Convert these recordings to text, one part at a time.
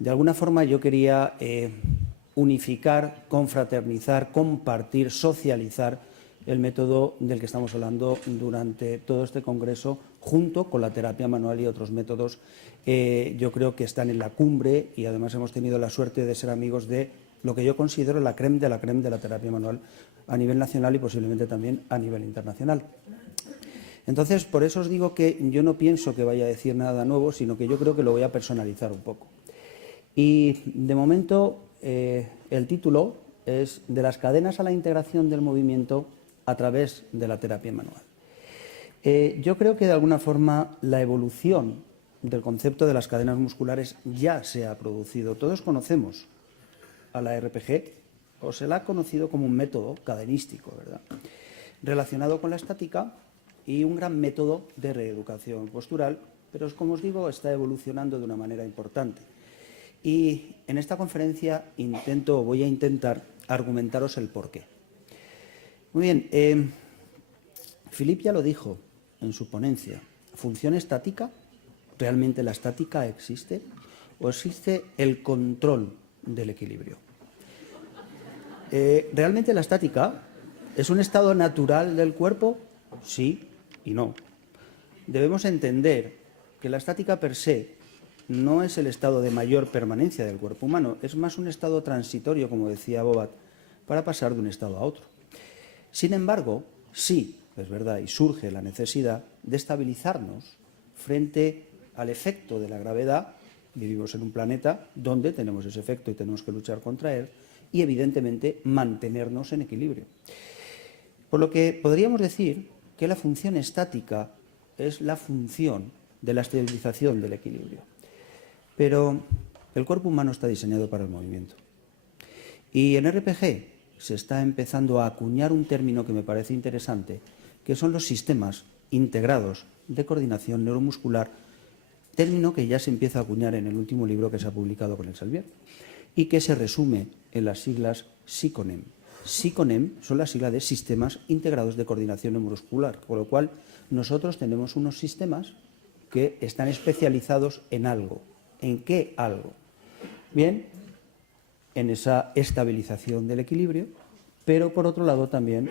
De alguna forma yo quería unificar, confraternizar, compartir, socializar el método del que estamos hablando durante todo este congreso, junto con la terapia manual y otros métodos. Yo creo que están en la cumbre y además hemos tenido la suerte de ser amigos de lo que yo considero la crème de la terapia manual a nivel nacional y posiblemente también a nivel internacional. Entonces, por eso os digo que yo no pienso que vaya a decir nada nuevo, sino que yo creo que lo voy a personalizar un poco. Y de momento el título es De las cadenas a la integración del movimiento a través de la terapia manual. Yo creo que de alguna forma la evolución del concepto de las cadenas musculares ya se ha producido. Todos conocemos a la RPG, o se la ha conocido como un método cadenístico, ¿verdad?, relacionado con la estática y un gran método de reeducación postural, pero como os digo, está evolucionando de una manera importante. Y en esta conferencia voy a intentar argumentaros el porqué. Muy bien, Philippe ya lo dijo en su ponencia. ¿Función estática? ¿Realmente la estática existe? ¿O existe el control del equilibrio? ¿Realmente la estática es un estado natural del cuerpo? Sí y no. Debemos entender que la estática per se no es el estado de mayor permanencia del cuerpo humano, es más un estado transitorio, como decía Bobat, para pasar de un estado a otro. Sin embargo, sí, es verdad, y surge la necesidad de estabilizarnos frente al efecto de la gravedad. Vivimos en un planeta donde tenemos ese efecto y tenemos que luchar contra él, y evidentemente mantenernos en equilibrio. Por lo que podríamos decir que la función estática es la función de la estabilización del equilibrio. Pero el cuerpo humano está diseñado para el movimiento. Y en RPG se está empezando a acuñar un término que me parece interesante, que son los sistemas integrados de coordinación neuromuscular, término que ya se empieza a acuñar en el último libro que se ha publicado con Elsevier y que se resume en las siglas SICONEM. SICONEM son las siglas de Sistemas Integrados de Coordinación Neuromuscular, con lo cual nosotros tenemos unos sistemas que están especializados en algo. ¿En qué algo? Bien, en esa estabilización del equilibrio, pero por otro lado también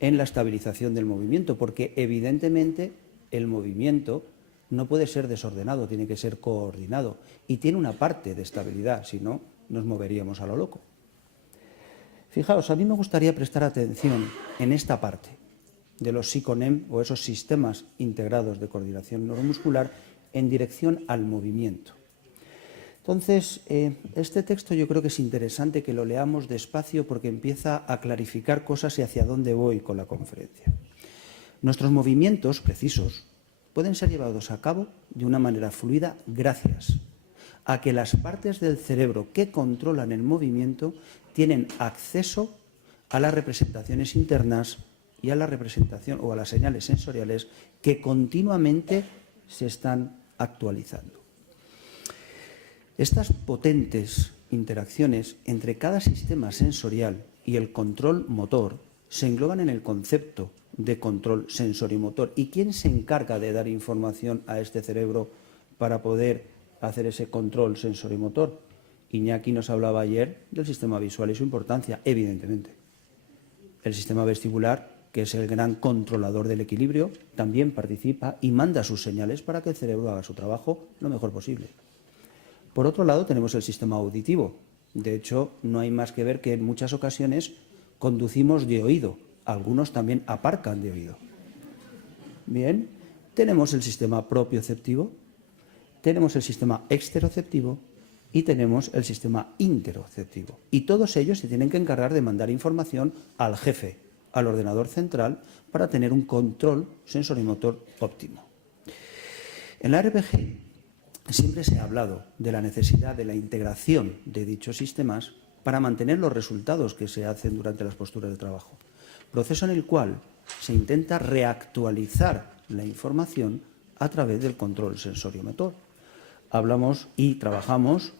en la estabilización del movimiento, porque evidentemente el movimiento no puede ser desordenado, tiene que ser coordinado y tiene una parte de estabilidad, si no nos moveríamos a lo loco. Fijaos, a mí me gustaría prestar atención en esta parte de los SICONEM o esos sistemas integrados de coordinación neuromuscular en dirección al movimiento. Entonces, este texto yo creo que es interesante que lo leamos despacio porque empieza a clarificar cosas y hacia dónde voy con la conferencia. Nuestros movimientos precisos pueden ser llevados a cabo de una manera fluida gracias a que las partes del cerebro que controlan el movimiento tienen acceso a las representaciones internas y a la representación o a las señales sensoriales que continuamente se están actualizando. Estas potentes interacciones entre cada sistema sensorial y el control motor se engloban en el concepto de control sensorimotor. ¿Y quién se encarga de dar información a este cerebro para poder hacer ese control sensorimotor? Iñaki nos hablaba ayer del sistema visual y su importancia, evidentemente. El sistema vestibular, que es el gran controlador del equilibrio, también participa y manda sus señales para que el cerebro haga su trabajo lo mejor posible. Por otro lado, tenemos el sistema auditivo. De hecho, no hay más que ver que en muchas ocasiones conducimos de oído. Algunos también aparcan de oído. Bien, tenemos el sistema propioceptivo, tenemos el sistema exteroceptivo y tenemos el sistema interoceptivo. Y todos ellos se tienen que encargar de mandar información al jefe, al ordenador central, para tener un control sensorimotor óptimo. En la RPG siempre se ha hablado de la necesidad de la integración de dichos sistemas para mantener los resultados que se hacen durante las posturas de trabajo, proceso en el cual se intenta reactualizar la información a través del control sensoriomotor. Hablamos y trabajamos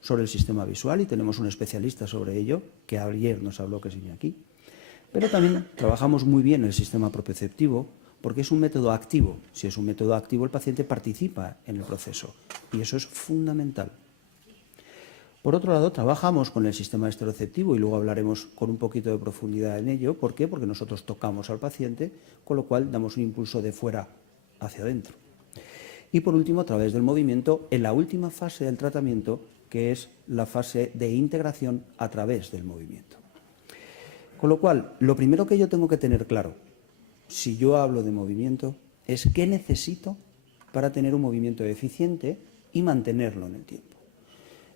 sobre el sistema visual y tenemos un especialista sobre ello, que ayer nos habló, que es Iñaki. Pero también trabajamos muy bien el sistema propioceptivo, porque es un método activo. Si es un método activo, el paciente participa en el proceso y eso es fundamental. Por otro lado, trabajamos con el sistema esteroceptivo y luego hablaremos con un poquito de profundidad en ello. ¿Por qué? Porque nosotros tocamos al paciente, con lo cual damos un impulso de fuera hacia adentro. Y por último, a través del movimiento, en la última fase del tratamiento, que es la fase de integración a través del movimiento. Con lo cual, lo primero que yo tengo que tener claro, si yo hablo de movimiento, es qué necesito para tener un movimiento eficiente y mantenerlo en el tiempo.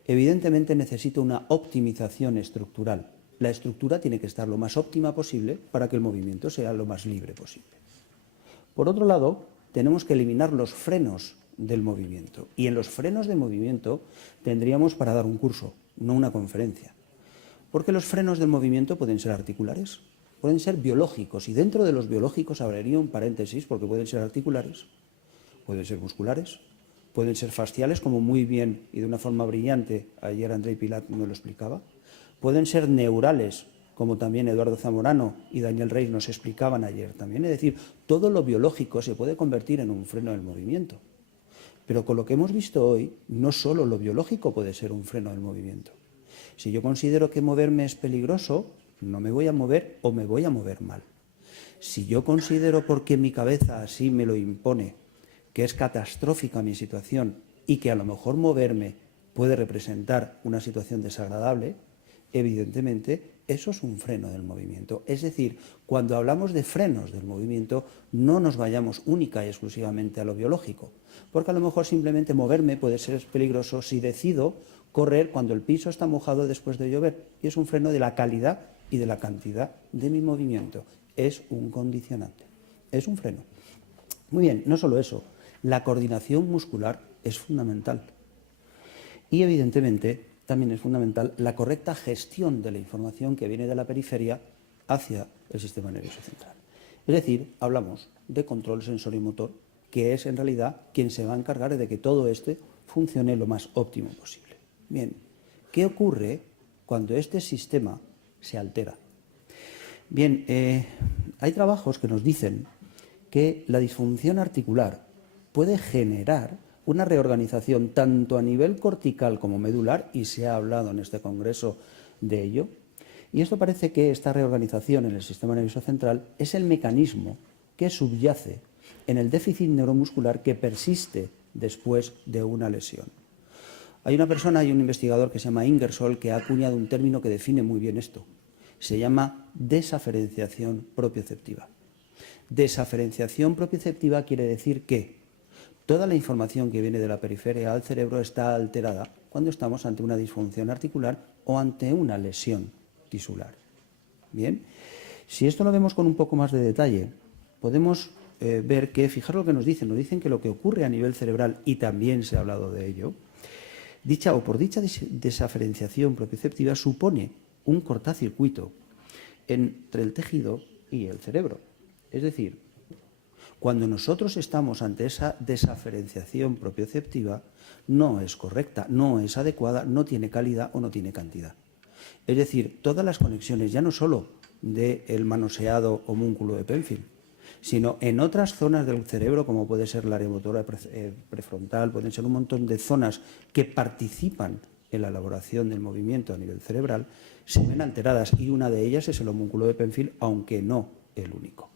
Evidentemente necesito una optimización estructural. La estructura tiene que estar lo más óptima posible para que el movimiento sea lo más libre posible. Por otro lado, tenemos que eliminar los frenos del movimiento. Y en los frenos de movimiento tendríamos para dar un curso, no una conferencia. Porque los frenos del movimiento pueden ser articulares, pueden ser biológicos. Y dentro de los biológicos abriría un paréntesis porque pueden ser articulares, pueden ser musculares, pueden ser fasciales, como muy bien y de una forma brillante ayer André Pilat nos lo explicaba. Pueden ser neurales, como también Eduardo Zamorano y Daniel Reis nos explicaban ayer también. Es decir, todo lo biológico se puede convertir en un freno del movimiento. Pero con lo que hemos visto hoy, no solo lo biológico puede ser un freno del movimiento. Si yo considero que moverme es peligroso, no me voy a mover o me voy a mover mal. Si yo considero, porque mi cabeza así me lo impone, que es catastrófica mi situación y que a lo mejor moverme puede representar una situación desagradable, evidentemente eso es un freno del movimiento. Es decir, cuando hablamos de frenos del movimiento, no nos vayamos única y exclusivamente a lo biológico, porque a lo mejor simplemente moverme puede ser peligroso si decido correr cuando el piso está mojado después de llover, y es un freno de la calidad y de la cantidad de mi movimiento. Es un condicionante, es un freno. Muy bien, no solo eso. La coordinación muscular es fundamental y evidentemente también es fundamental la correcta gestión de la información que viene de la periferia hacia el sistema nervioso central. Es decir, hablamos de control sensorimotor, que es en realidad quien se va a encargar de que todo esto funcione lo más óptimo posible. Bien, ¿qué ocurre cuando este sistema se altera? Bien, hay trabajos que nos dicen que la disfunción articular puede generar una reorganización tanto a nivel cortical como medular, y se ha hablado en este congreso de ello. Y esto parece que esta reorganización en el sistema nervioso central es el mecanismo que subyace en el déficit neuromuscular que persiste después de una lesión. Hay una persona, hay un investigador que se llama Ingersoll, que ha acuñado un término que define muy bien esto. Se llama desaferenciación propioceptiva. Desaferenciación propioceptiva quiere decir que toda la información que viene de la periferia al cerebro está alterada cuando estamos ante una disfunción articular o ante una lesión tisular. Bien, si esto lo vemos con un poco más de detalle, podemos ver que, fijaros lo que nos dicen que lo que ocurre a nivel cerebral, y también se ha hablado de ello, dicha desaferenciación propioceptiva supone un cortacircuito entre el tejido y el cerebro. Es decir, cuando nosotros estamos ante esa desaferenciación propioceptiva, no es correcta, no es adecuada, no tiene calidad o no tiene cantidad. Es decir, todas las conexiones, ya no solo del manoseado homúnculo de Penfield, sino en otras zonas del cerebro, como puede ser la área motora prefrontal, pueden ser un montón de zonas que participan en la elaboración del movimiento a nivel cerebral, se ven alteradas, y una de ellas es el homúnculo de Penfield, aunque no el único.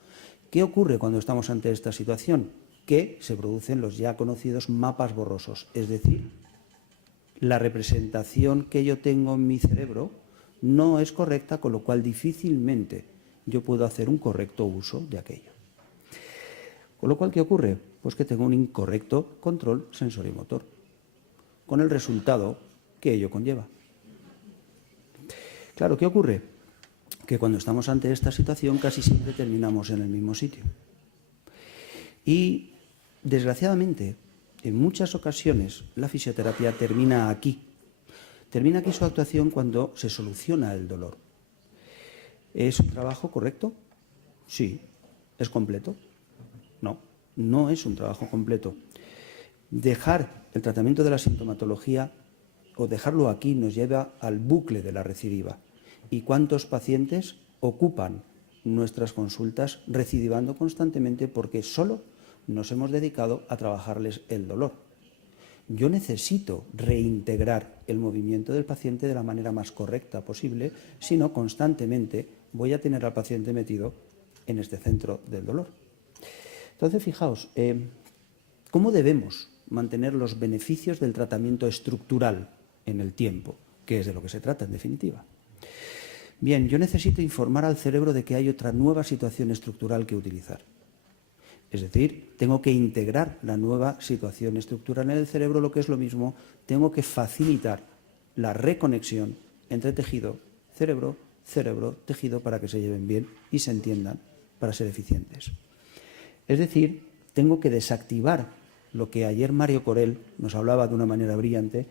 ¿Qué ocurre cuando estamos ante esta situación? Que se producen los ya conocidos mapas borrosos, es decir, la representación que yo tengo en mi cerebro no es correcta, con lo cual difícilmente yo puedo hacer un correcto uso de aquello. Con lo cual, ¿qué ocurre? Pues que tengo un incorrecto control sensorimotor, con el resultado que ello conlleva. Claro, ¿qué ocurre? Que cuando estamos ante esta situación casi siempre terminamos en el mismo sitio. Y, desgraciadamente, en muchas ocasiones la fisioterapia termina aquí. Termina aquí su actuación cuando se soluciona el dolor. ¿Es un trabajo correcto? Sí. ¿Es completo? No, no es un trabajo completo. Dejar el tratamiento de la sintomatología o dejarlo aquí nos lleva al bucle de la recidiva. ¿Y cuántos pacientes ocupan nuestras consultas recidivando constantemente porque solo nos hemos dedicado a trabajarles el dolor? yo necesito reintegrar el movimiento del paciente de la manera más correcta posible, si no, constantemente voy a tener al paciente metido en este centro del dolor. Entonces, fijaos, ¿cómo debemos mantener los beneficios del tratamiento estructural en el tiempo? Que es de lo que se trata, en definitiva. Bien, yo necesito informar al cerebro de que hay otra nueva situación estructural que utilizar. Es decir, tengo que integrar la nueva situación estructural en el cerebro, lo que es lo mismo, tengo que facilitar la reconexión entre tejido, cerebro, tejido, para que se lleven bien y se entiendan, para ser eficientes. Es decir, tengo que desactivar lo que ayer Mario Corell nos hablaba de una manera brillante,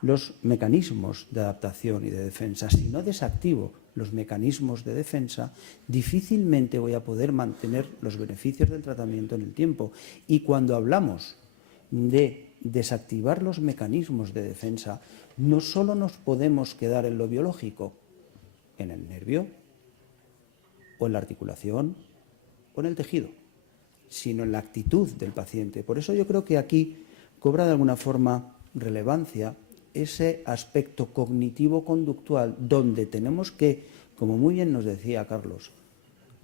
los mecanismos de adaptación y de defensa. Si no desactivo los mecanismos de defensa, difícilmente voy a poder mantener los beneficios del tratamiento en el tiempo. Y cuando hablamos de desactivar los mecanismos de defensa, no solo nos podemos quedar en lo biológico, en el nervio, o en la articulación, o en el tejido, sino en la actitud del paciente. Por eso yo creo que aquí cobra de alguna forma relevancia ese aspecto cognitivo-conductual donde tenemos que, como muy bien nos decía Carlos,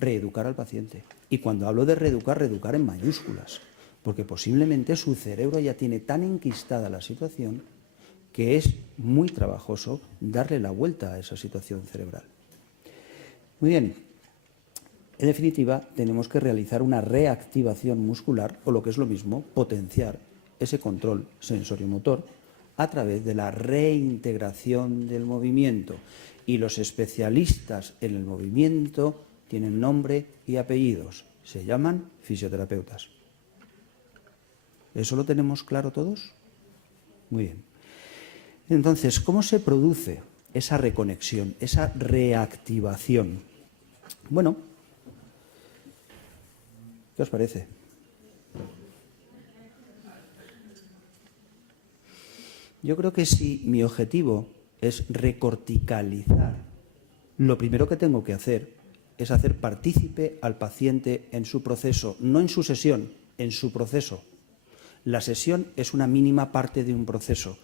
reeducar al paciente. Y cuando hablo de reeducar, reeducar en mayúsculas, porque posiblemente su cerebro ya tiene tan enquistada la situación que es muy trabajoso darle la vuelta a esa situación cerebral. Muy bien. En definitiva, tenemos que realizar una reactivación muscular, o lo que es lo mismo, potenciar ese control sensoriomotor a través de la reintegración del movimiento. Y los especialistas en el movimiento tienen nombre y apellidos. Se llaman fisioterapeutas. ¿Eso lo tenemos claro todos? Muy bien. Entonces, ¿cómo se produce esa reconexión, esa reactivación? Bueno, ¿qué os parece? Yo creo que si mi objetivo es recorticalizar, lo primero que tengo que hacer es hacer partícipe al paciente en su proceso, no en su sesión, en su proceso. La sesión es una mínima parte de un proceso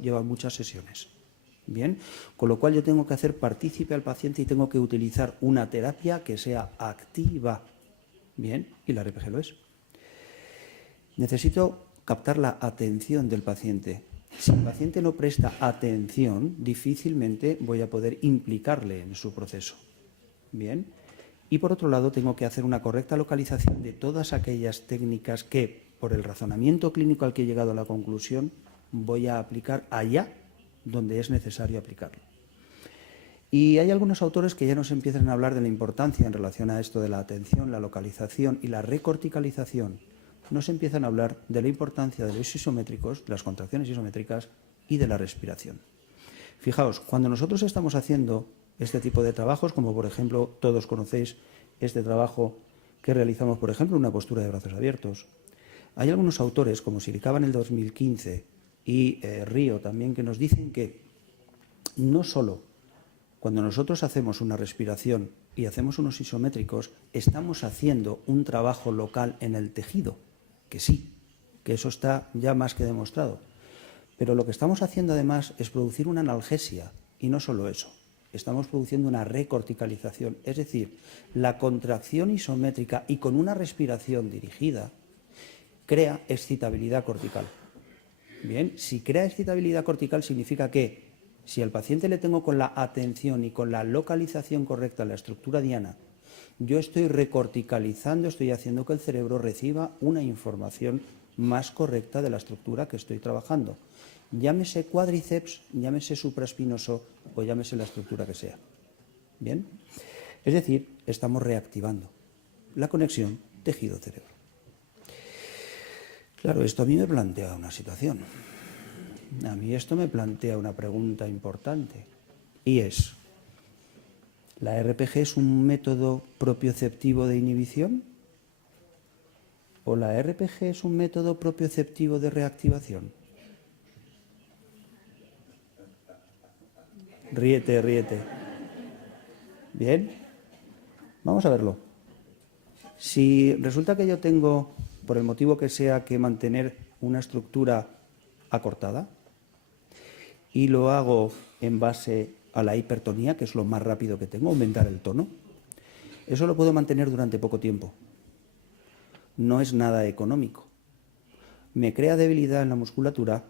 lleva muchas sesiones. Bien, con lo cual yo tengo que hacer partícipe al paciente y tengo que utilizar una terapia que sea activa. Bien, y la RPG lo es. Necesito captar la atención del paciente. Si el paciente no presta atención, difícilmente voy a poder implicarle en su proceso. Bien, y por otro lado tengo que hacer una correcta localización de todas aquellas técnicas que, por el razonamiento clínico al que he llegado a la conclusión, voy a aplicar allá donde es necesario aplicarlo. Y hay algunos autores que ya nos empiezan a hablar de la importancia en relación a esto de la atención, la localización y la recorticalización. Nos empiezan a hablar de la importancia de los isométricos, de las contracciones isométricas y de la respiración. Fijaos, cuando nosotros estamos haciendo este tipo de trabajos, como por ejemplo todos conocéis este trabajo que realizamos, por ejemplo, en una postura de brazos abiertos, hay algunos autores, como Siricaba en el 2015 y Río también, que nos dicen que no solo cuando nosotros hacemos una respiración y hacemos unos isométricos, estamos haciendo un trabajo local en el tejido, que sí, que eso está ya más que demostrado. Pero lo que estamos haciendo además es producir una analgesia, y no solo eso, estamos produciendo una recorticalización, es decir, la contracción isométrica y con una respiración dirigida crea excitabilidad cortical. Bien, si crea excitabilidad cortical significa que si al paciente le tengo con la atención y con la localización correcta la estructura diana, yo estoy recorticalizando, estoy haciendo que el cerebro reciba una información más correcta de la estructura que estoy trabajando. Llámese cuádriceps, llámese supraespinoso o llámese la estructura que sea. ¿Bien? Es decir, estamos reactivando la conexión tejido-cerebro. Claro, esto a mí me plantea una situación. A mí esto me plantea una pregunta importante y es, ¿la RPG es un método propioceptivo de inhibición? ¿O la RPG es un método propioceptivo de reactivación? Ríete, ríete. Bien, vamos a verlo. Si resulta que yo tengo, por el motivo que sea, que mantener una estructura acortada y lo hago en base a la hipertonía, que es lo más rápido que tengo, aumentar el tono, eso lo puedo mantener durante poco tiempo. No es nada económico. Me crea debilidad en la musculatura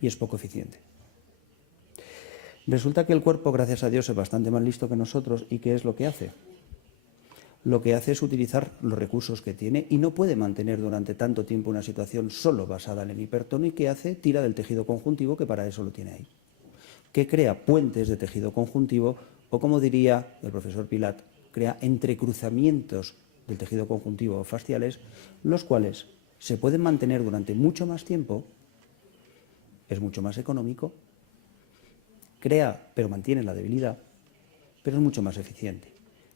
y es poco eficiente. Resulta que el cuerpo, gracias a Dios, es bastante más listo que nosotros. ¿Y qué es lo que hace? Lo que hace es utilizar los recursos que tiene y no puede mantener durante tanto tiempo una situación solo basada en el hipertono. ¿Y qué hace? Tira del tejido conjuntivo, que para eso lo tiene ahí. Que crea puentes de tejido conjuntivo o, como diría el profesor Pilat, crea entrecruzamientos del tejido conjuntivo fasciales, los cuales se pueden mantener durante mucho más tiempo, es mucho más económico, crea pero mantiene la debilidad, pero es mucho más eficiente.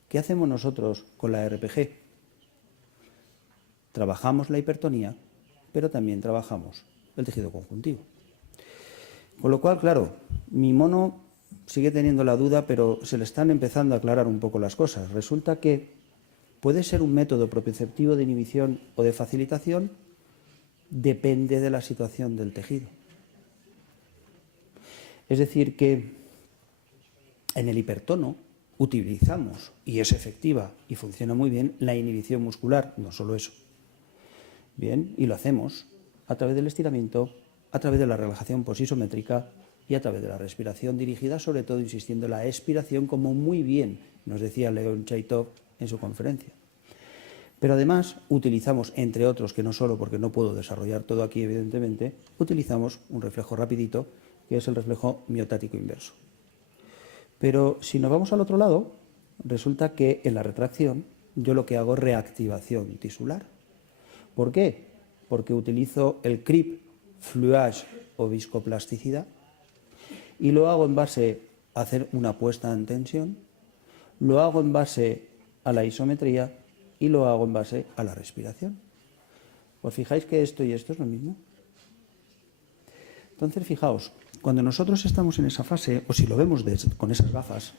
¿Qué hacemos nosotros con la RPG? Trabajamos la hipertonía, pero también trabajamos el tejido conjuntivo. Con lo cual, claro, mi mono sigue teniendo la duda, pero se le están empezando a aclarar un poco las cosas. Resulta que puede ser un método propioceptivo de inhibición o de facilitación, depende de la situación del tejido. Es decir, que en el hipertono utilizamos, y es efectiva y funciona muy bien, la inhibición muscular, no solo eso. Bien, y lo hacemos a través del estiramiento, a través de la relajación posisométrica y a través de la respiración dirigida, sobre todo insistiendo en la expiración, como muy bien nos decía Leon Chaitov en su conferencia. Pero además utilizamos, entre otros, que no solo porque no puedo desarrollar todo aquí evidentemente, utilizamos un reflejo rapidito, que es el reflejo miotático inverso. Pero si nos vamos al otro lado, resulta que en la retracción yo lo que hago es reactivación tisular. ¿Por qué? Porque utilizo el creep, fluage o viscoplasticidad y lo hago en base a hacer una puesta en tensión, lo hago en base a la isometría y lo hago en base a la respiración. ¿Os fijáis que esto y esto es lo mismo? Entonces, fijaos, cuando nosotros estamos en esa fase, o si lo vemos con esas gafas,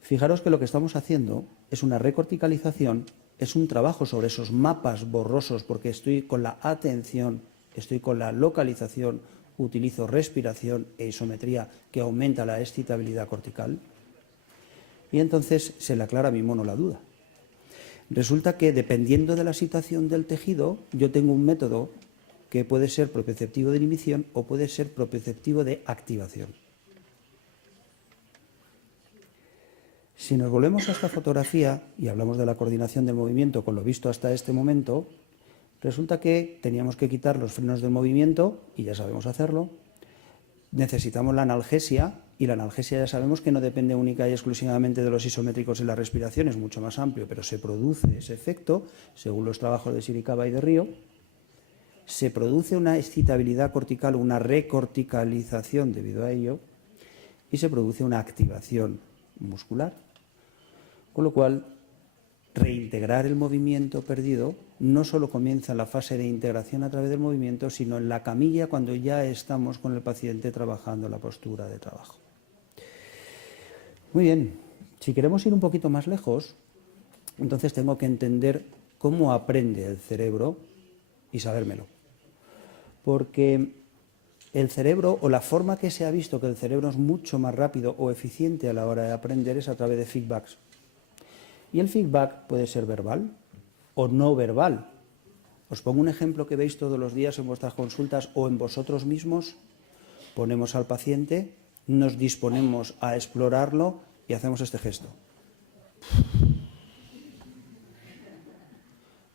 fijaros que lo que estamos haciendo es una recorticalización, es un trabajo sobre esos mapas borrosos, porque estoy con la atención, estoy con la localización, utilizo respiración e isometría que aumenta la excitabilidad cortical. Y entonces se le aclara a mi mono la duda. Resulta que dependiendo de la situación del tejido, yo tengo un método que puede ser propioceptivo de inhibición o puede ser propioceptivo de activación. Si nos volvemos a esta fotografía y hablamos de la coordinación del movimiento con lo visto hasta este momento, resulta que teníamos que quitar los frenos del movimiento, y ya sabemos hacerlo. Necesitamos la analgesia, y la analgesia ya sabemos que no depende única y exclusivamente de los isométricos en la respiración, es mucho más amplio, pero se produce ese efecto, según los trabajos de Shirikawa y de Río. Se produce una excitabilidad cortical, una recorticalización debido a ello, y se produce una activación muscular. Con lo cual, reintegrar el movimiento perdido no solo comienza en la fase de integración a través del movimiento, sino en la camilla cuando ya estamos con el paciente trabajando la postura de trabajo. Muy bien, si queremos ir un poquito más lejos, entonces tengo que entender cómo aprende el cerebro y sabérmelo. Porque el cerebro, o la forma que se ha visto que el cerebro es mucho más rápido o eficiente a la hora de aprender, es a través de feedbacks. Y el feedback puede ser verbal o no verbal. Os pongo un ejemplo que veis todos los días en vuestras consultas o en vosotros mismos. Ponemos al paciente, nos disponemos a explorarlo y hacemos este gesto.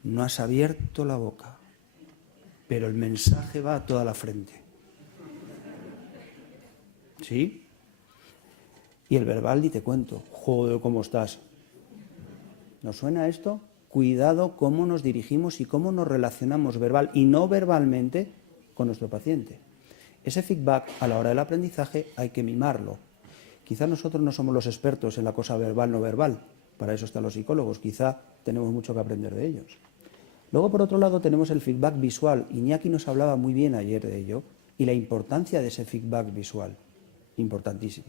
No has abierto la boca, pero el mensaje va a toda la frente. ¿Sí? Y el verbal, ni te cuento. Joder, ¿cómo estás? ¿Nos suena esto? Cuidado cómo nos dirigimos y cómo nos relacionamos verbal y no verbalmente con nuestro paciente. Ese feedback a la hora del aprendizaje hay que mimarlo. Quizá nosotros no somos los expertos en la cosa verbal no verbal, para eso están los psicólogos, quizá tenemos mucho que aprender de ellos. Luego, por otro lado, tenemos el feedback visual. Iñaki nos hablaba muy bien ayer de ello y la importancia de ese feedback visual, importantísimo.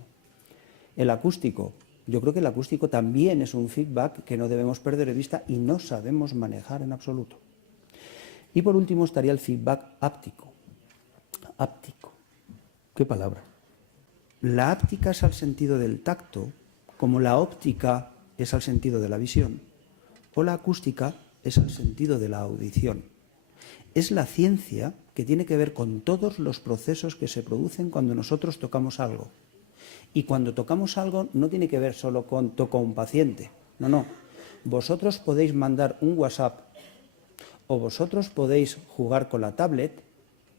El acústico. Yo creo que el acústico también es un feedback que no debemos perder de vista y no sabemos manejar en absoluto. Y por último estaría el feedback háptico. Áptico. ¿Qué palabra? La áptica es al sentido del tacto, como la óptica es al sentido de la visión, o la acústica es al sentido de la audición. Es la ciencia que tiene que ver con todos los procesos que se producen cuando nosotros tocamos algo. Y cuando tocamos algo no tiene que ver solo con toco a un paciente. No, no. Vosotros podéis mandar un WhatsApp o vosotros podéis jugar con la tablet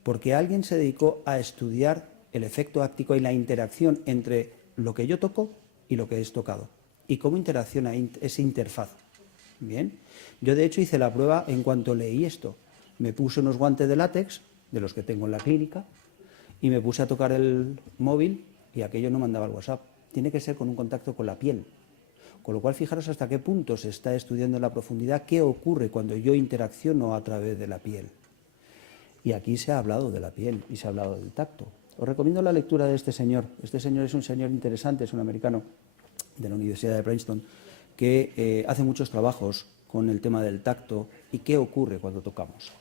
porque alguien se dedicó a estudiar el efecto áptico y la interacción entre lo que yo toco y lo que es tocado. Y cómo interacciona esa interfaz. Bien. Yo de hecho hice la prueba en cuanto leí esto. Me puse unos guantes de látex, de los que tengo en la clínica, y me puse a tocar el móvil y aquello no mandaba el WhatsApp. Tiene que ser con un contacto con la piel. Con lo cual, fijaros hasta qué punto se está estudiando en la profundidad qué ocurre cuando yo interacciono a través de la piel. Y aquí se ha hablado de la piel y se ha hablado del tacto. Os recomiendo la lectura de este señor. Este señor es un señor interesante, es un americano de la Universidad de Princeton, que hace muchos trabajos con el tema del tacto y qué ocurre cuando tocamos.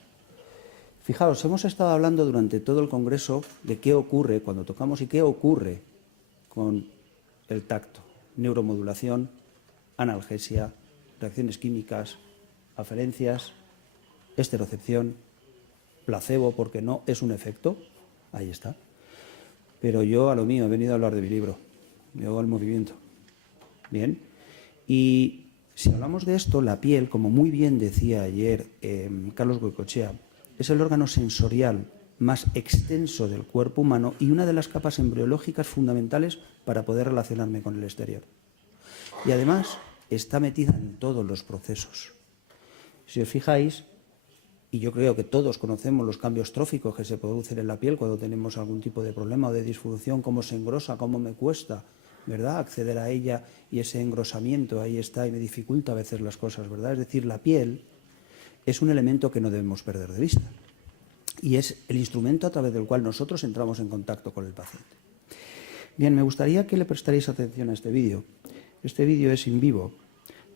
Fijaos, hemos estado hablando durante todo el Congreso de qué ocurre cuando tocamos y qué ocurre con el tacto. Neuromodulación, analgesia, reacciones químicas, aferencias, esterocepción, placebo, porque no es un efecto. Ahí está. Pero yo a lo mío he venido a hablar de mi libro. Yo al movimiento. Bien. Y si hablamos de esto, la piel, como muy bien decía ayer Carlos Goicoechea, es el órgano sensorial más extenso del cuerpo humano y una de las capas embriológicas fundamentales para poder relacionarme con el exterior. Y además está metida en todos los procesos. Si os fijáis, y yo creo que todos conocemos los cambios tróficos que se producen en la piel cuando tenemos algún tipo de problema o de disfunción, cómo se engrosa, cómo me cuesta, ¿verdad?, acceder a ella, y ese engrosamiento ahí está y me dificulta a veces las cosas, ¿verdad? Es decir, la piel es un elemento que no debemos perder de vista y es el instrumento a través del cual nosotros entramos en contacto con el paciente. Bien, me gustaría que le prestarais atención a este vídeo. Este vídeo es in vivo,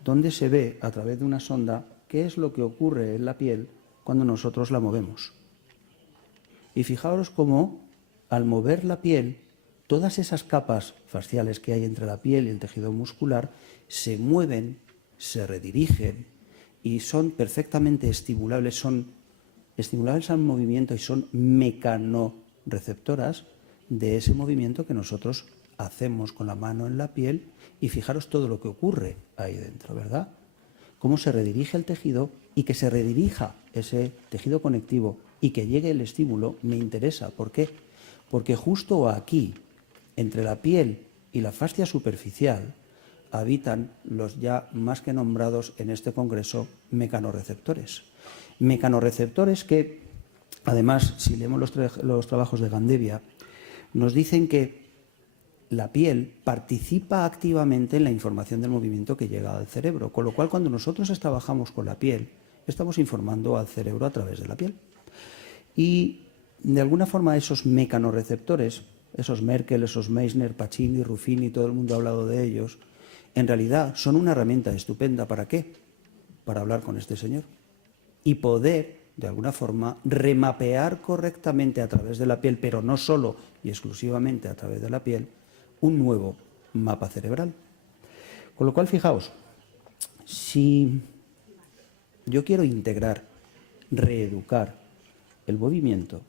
donde se ve a través de una sonda qué es lo que ocurre en la piel cuando nosotros la movemos. Y fijaos cómo al mover la piel, todas esas capas faciales que hay entre la piel y el tejido muscular se mueven, se redirigen y son perfectamente estimulables, son estimulables al movimiento y son mecanorreceptoras de ese movimiento que nosotros hacemos con la mano en la piel. Y fijaros todo lo que ocurre ahí dentro, ¿verdad? Cómo se redirige el tejido y que se redirija ese tejido conectivo y que llegue el estímulo me interesa. ¿Por qué? Porque justo aquí, entre la piel y la fascia superficial, habitan los ya más que nombrados en este congreso mecanorreceptores. Mecanorreceptores que, además, si leemos los trabajos de Gandevia, nos dicen que la piel participa activamente en la información del movimiento que llega al cerebro, con lo cual cuando nosotros trabajamos con la piel, estamos informando al cerebro a través de la piel. Y de alguna forma esos mecanorreceptores, esos Merkel, esos Meissner, Pacini, Ruffini, todo el mundo ha hablado de ellos, en realidad son una herramienta estupenda. ¿Para qué? Para hablar con este señor y poder, de alguna forma, remapear correctamente a través de la piel, pero no solo y exclusivamente a través de la piel, un nuevo mapa cerebral. Con lo cual, fijaos, si yo quiero integrar, reeducar el movimiento,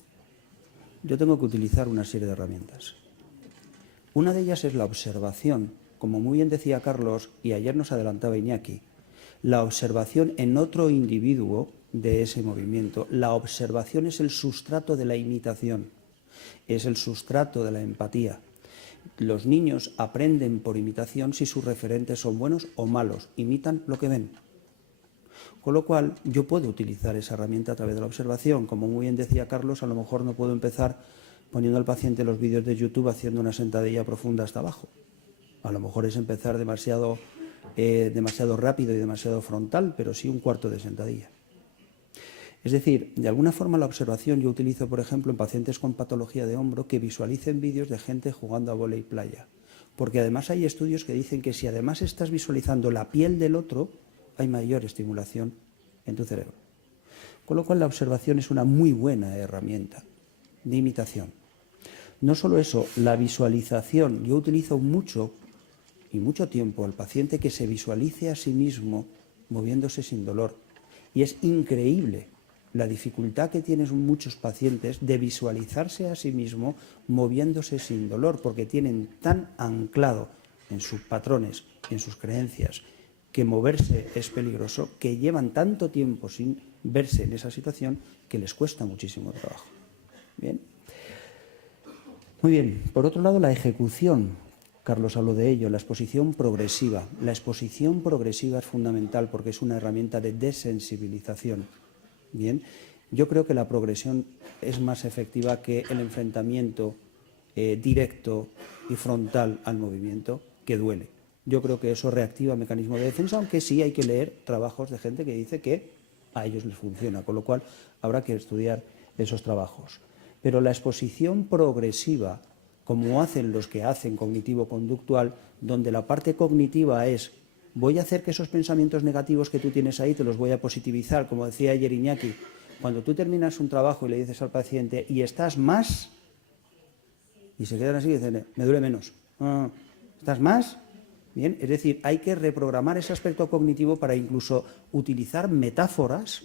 yo tengo que utilizar una serie de herramientas. Una de ellas es la observación, como muy bien decía Carlos y ayer nos adelantaba Iñaki, la observación en otro individuo de ese movimiento. La observación es el sustrato de la imitación, es el sustrato de la empatía. Los niños aprenden por imitación si sus referentes son buenos o malos, imitan lo que ven. Con lo cual, yo puedo utilizar esa herramienta a través de la observación. Como muy bien decía Carlos, a lo mejor no puedo empezar poniendo al paciente los vídeos de YouTube haciendo una sentadilla profunda hasta abajo. A lo mejor es empezar demasiado rápido y demasiado frontal, pero sí un cuarto de sentadilla. Es decir, de alguna forma la observación yo utilizo, por ejemplo, en pacientes con patología de hombro que visualicen vídeos de gente jugando a vóley playa. Porque además hay estudios que dicen que si además estás visualizando la piel del otro, hay mayor estimulación en tu cerebro. Con lo cual la observación es una muy buena herramienta. de imitación. No solo eso, la visualización. Yo utilizo mucho tiempo al paciente que se visualice a sí mismo moviéndose sin dolor. Y es increíble la dificultad que tienen muchos pacientes de visualizarse a sí mismo moviéndose sin dolor, porque tienen tan anclado en sus patrones, en sus creencias, que moverse es peligroso, que llevan tanto tiempo sin verse en esa situación que les cuesta muchísimo trabajo. Bien. Muy bien. Por otro lado, la ejecución. Carlos habló de ello, la exposición progresiva. La exposición progresiva es fundamental porque es una herramienta de desensibilización. Bien, yo creo que la progresión es más efectiva que el enfrentamiento directo y frontal al movimiento, que duele. Yo creo que eso reactiva mecanismos de defensa, aunque sí hay que leer trabajos de gente que dice que a ellos les funciona, con lo cual habrá que estudiar esos trabajos. Pero la exposición progresiva, como hacen los que hacen cognitivo-conductual, donde la parte cognitiva es voy a hacer que esos pensamientos negativos que tú tienes ahí te los voy a positivizar, como decía ayer Iñaki. Cuando tú terminas un trabajo y le dices al paciente y estás más, y se quedan así y dicen, me duele menos. ¿Estás más? Bien, es decir, hay que reprogramar ese aspecto cognitivo para incluso utilizar metáforas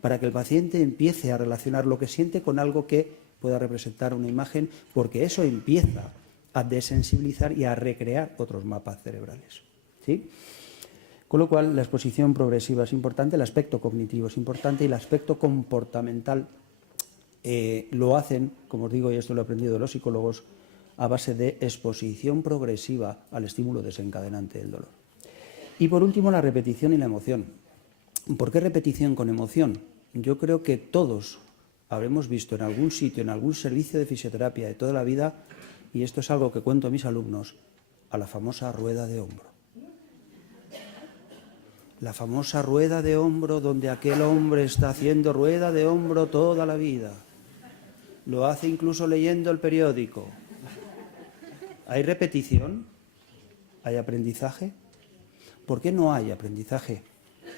para que el paciente empiece a relacionar lo que siente con algo que pueda representar una imagen, porque eso empieza a desensibilizar y a recrear otros mapas cerebrales. ¿Sí? Con lo cual, la exposición progresiva es importante, el aspecto cognitivo es importante y el aspecto comportamental lo hacen, como os digo, y esto lo he aprendido de los psicólogos, a base de exposición progresiva al estímulo desencadenante del dolor. Y por último, la repetición y la emoción. ¿Por qué repetición con emoción? Yo creo que todos habremos visto en algún sitio, en algún servicio de fisioterapia de toda la vida, y esto es algo que cuento a mis alumnos, a la famosa rueda de hombro. La famosa rueda de hombro donde aquel hombre está haciendo rueda de hombro toda la vida. Lo hace incluso leyendo el periódico. ¿Hay repetición? ¿Hay aprendizaje? ¿Por qué no hay aprendizaje?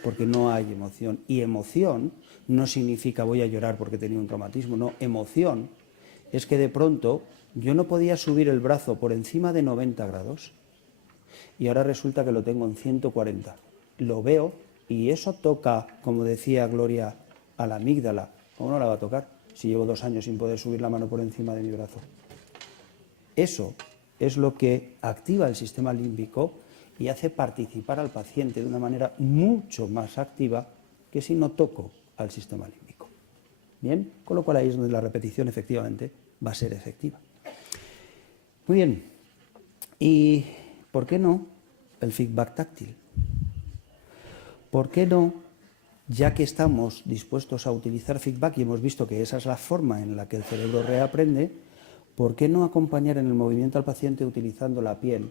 Porque no hay emoción. Y emoción no significa voy a llorar porque tenía un traumatismo. No, emoción es que de pronto yo no podía subir el brazo por encima de 90 grados y ahora resulta que lo tengo en 140. Lo veo y eso toca, como decía Gloria, a la amígdala. ¿Cómo no la va a tocar si llevo 2 años sin poder subir la mano por encima de mi brazo? Eso es lo que activa el sistema límbico y hace participar al paciente de una manera mucho más activa que si no toco al sistema límbico. Bien, con lo cual ahí es donde la repetición efectivamente va a ser efectiva. Muy bien, ¿y por qué no el feedback táctil? ¿Por qué no, ya que estamos dispuestos a utilizar feedback y hemos visto que esa es la forma en la que el cerebro reaprende, ¿por qué no acompañar en el movimiento al paciente utilizando la piel,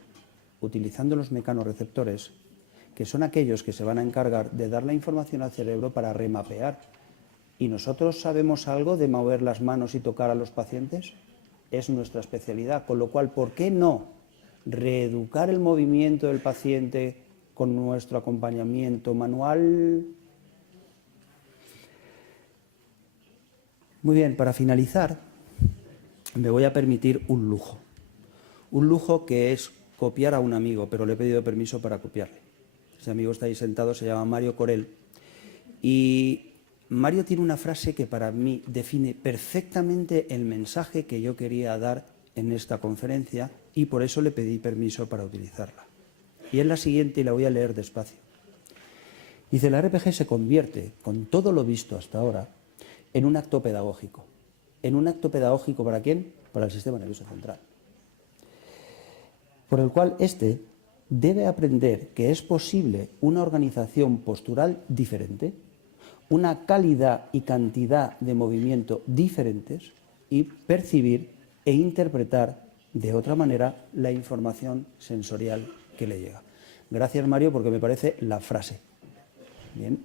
utilizando los mecanorreceptores, que son aquellos que se van a encargar de dar la información al cerebro para remapear? ¿Y nosotros sabemos algo de mover las manos y tocar a los pacientes? Es nuestra especialidad, con lo cual, ¿por qué no reeducar el movimiento del paciente con nuestro acompañamiento manual? Muy bien, para finalizar, me voy a permitir un lujo. Un lujo que es copiar a un amigo, pero le he pedido permiso para copiarle. Ese amigo está ahí sentado, se llama Mario Corell. Y Mario tiene una frase que para mí define perfectamente el mensaje que yo quería dar en esta conferencia y por eso le pedí permiso para utilizarla. Y es la siguiente y la voy a leer despacio. Dice, la RPG se convierte, con todo lo visto hasta ahora, en un acto pedagógico. ¿En un acto pedagógico para quién? Para el sistema nervioso central. Por el cual éste debe aprender que es posible una organización postural diferente, una calidad y cantidad de movimiento diferentes y percibir e interpretar de otra manera la información sensorial que le llega. Gracias, Mario, porque me parece la frase. Bien.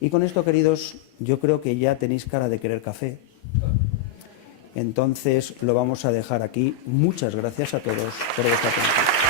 Y con esto, queridos, yo creo que ya tenéis cara de querer café. Entonces lo vamos a dejar aquí. Muchas gracias a todos por vuestra atención.